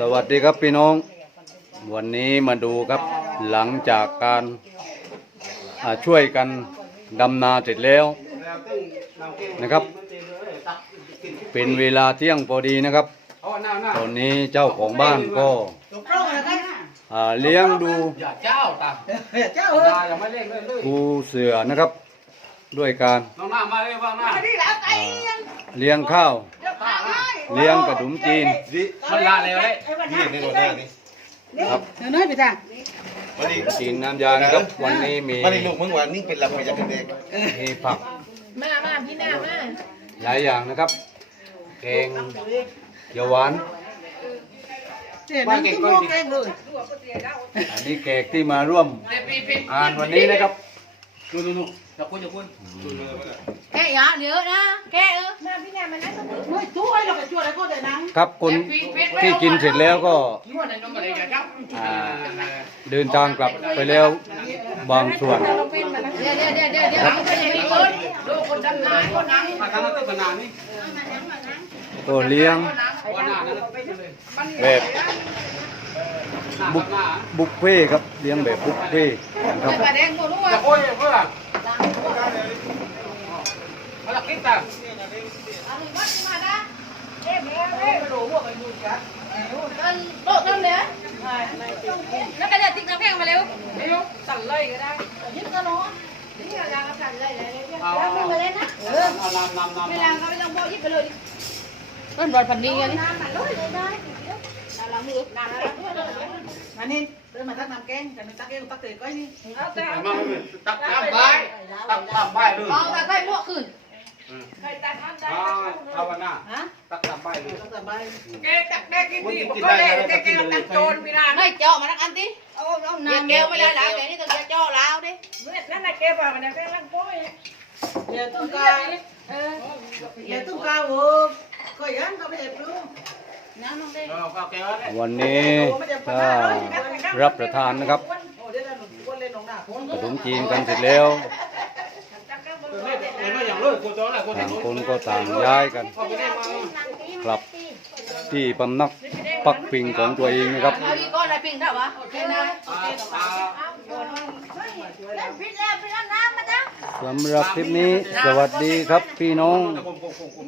สวัสดีครับพี่น้อง วันนี้มาดูครับหลังจากการอ่าช่วยกันดำนาเสร็จแล้วนะครับ เป็นเวลาเที่ยงพอดีนะครับ ตอนนี้เจ้าของบ้านก็อ่าเลี้ยงดูอย่าเจ้าตาเจ้าเอ้ยตายังไม่เล่นเลยเลยปูเสือนะครับ ด้วยการน้องหน้ามาเลยว่างหน้ามาดิแล้วไอ้ยังเลี้ยงข้าว เดี๋ยวตายเลี้ยงกระดุมจีนมันลาแล้วเลยนี่ในรถได้นี่ครับน้อยไปจ้ะมาดิจีนน้ำยานะครับ วันนี้มีมาดิลูกมึงว่านิ่งเป็นลำมาจากเด็กมีผัก มามาพี่นามาหลายอย่างนะครับแกงเขียวหวานเจ๊นั่งตุ้มโมงแกงเลยอันนี้แขกที่มาร่วมอ่านวันนี้นะครับดูดูดูจะคุยจะคุยแกะเหรอเดี๋ยวนะแกะเออ มาพี่นามานั่งตรงนี้ไม่ช่วยเราไปช่วยอะไรก็ได้นังครับคนที่กินเสร็จแล้วก็นวดในนมอะไรกันครับอ่าเดินทางกลับไปแล้วบางส่วนเดี๋ยวเดี๋ยวเดี๋ยวเดี๋ยวเดี๋ยวเอาไปเลยพี่เบิร์ดดูคนดำน้ำคนน้ำมาทำมาตั้งนานนี่ก็เลี้ยงวันหน้านั่นแบบบุบุฟกหน้าบุฟเฟ่ต์ครับเลี้ยงแบบบุฟเฟ่ต์นะครับ ปลาแดงหมดลูกจะคุยเพื่อนมาละคิดตาโต๊ะนั่นเลยแล้วก็จะติ๊กน้ำแข็งมาเร็วสั่นเลยก็ได้ยิ้มกันเนาะนี่เราก็สั่นเลย เลยเอาแล้วไม่มาเล่นนะเอาน้ำน้ำน้ำเวลาเขาไม่ต้องโบยิ้มไปเลยต้นบอลพันนี้กันนี่น้ำมันลอยเลยได้น้ำล้างมือน้ำล้างมือเลยอันนี้เดินมาตักน้ำแกงแต่ไม่ตักเองตักเตะก้อยนี่เอาแต่แต่มาตักตามใบตักตามใบเลยเอาแต่ใกล้ลวกขึ้นเอาวันหน้าฮะตักตามใบเลยตักแต่ใบแกตักแกกินดีก็ได้แกกินตักโจรพี่นาไม่เจาะมานักอันติเอาเอาน้ำแก้วไม่ได้แล้วแกนี่ต้องเจาะแล้วดินั่นน่ะแกบอกมันเป็นลังก้อยเดี๋ยวตุ้งกาเออเดี๋ยวตุ้งกาโอ้ก็ยันก็ไม่เห็นรู้น้ำน้องเด้เอาข้าวแกงแล้ววันนี้ถ้ารับประทานนะครับโอ้เดี๋ยวเราคนเล่นหนองหน้าคนขนมจีนกันเสร็จแล้ว ต่าทำงคนก็ต่างย้ายกันเอาไปได้มากลับที่พำนักปักพิงของตัวเองนะครับเอาดีก้อนอะไรปิ้งได้วะเห็นไหมพี่แล้วพี่น้ำมาจ้ะสำหรับคลิปนี้สวัสดีครับพี่น้องผมผมผมผม